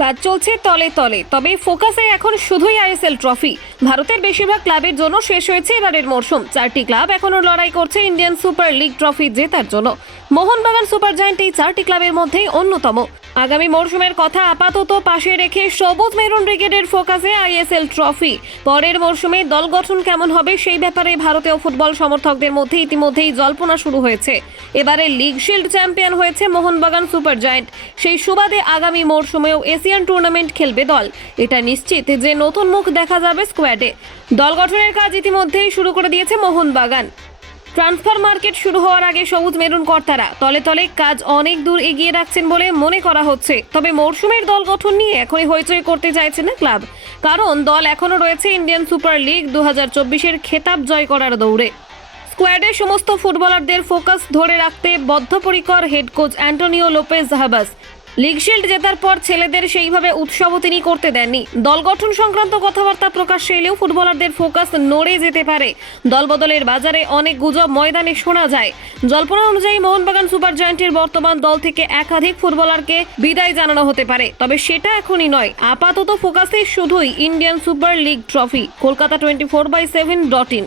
কাজ চলছে তলে তলে, তবে ফোকাসে এখন শুধুই আইএসএল ট্রফি। ভারতের বেশিরভাগ ক্লাবের জন্য শেষ হয়েছে এবারের মরশুম। 4টি ক্লাব এখনো লড়াই করছে ইন্ডিয়ান সুপার লিগ ট্রফি জেতার জন্য। মোহনবাগান সুপার জায়ান্ট এই 4টি ক্লাবের মধ্যেই অন্যতম। আগামী মরশুমের কথা আপাতত পাশে রেখে সবুজ মেরুন ব্রিগেডের ফোকাসে আইএসএল ট্রফি। পরের মরশুমে দল গঠন কেমন হবে সেই ব্যাপারে ভারতীয় ফুটবল সমর্থকদের মধ্যে ইতিমধ্যেই জল্পনা শুরু হয়েছে। এবারে লিগ শিল্ড চ্যাম্পিয়ন হয়েছে মোহনবাগান সুপার জায়ান্ট। সেই সুবাদে আগামী মরশুমেও এশিয়ান টুর্নামেন্ট খেলবে দল। এটা নিশ্চিত যে নতুন মুখ দেখা যাবে স্কোয়াডে। দল গঠনের কাজ ইতিমধ্যেই শুরু করে দিয়েছে মোহনবাগান। ট্রান্সফার মার্কেট শুরু হওয়ার আগে সবুজ মেরুন কর্তারা তলে তলে কাজ অনেক দূর এগিয়ে রাখছেন বলে মনে করা হচ্ছে। তবে মরশুমের দল গঠন নিয়ে এখনই হইচই করতে চাইছে না ক্লাব, কারণ দল এখনও রয়েছে ইন্ডিয়ান সুপার লিগ 2024-এর খেতাব জয় করার দৌড়ে। স্কোয়াডের সমস্ত ফুটবলারদের ফোকাস ধরে রাখতে বদ্ধপরিকর head coach Antonio Lopez Habas. League shield জেতার পর ছেলেদের সেইভাবে উৎসবও তিনি করতে দেননি। দল গঠন সংক্রান্ত কথাবার্তা প্রকাশ্যে এলেও ফুটবলারদের ফোকাস নড়ে যেতে পারে। দলবদলের বাজারে অনেক গুজব ময়দানে শোনা যায়। জল্পনা অনুযায়ী মোহনবাগান সুপার জায়ান্টের বর্তমান দল থেকে একাধিক ফুটবলারকে বিদায় জানানো হতে পারে, তবে সেটা এখনই নয়। আপাতত ফোকাসে শুধুই Indian super league trophy. Kolkata 24/7.in।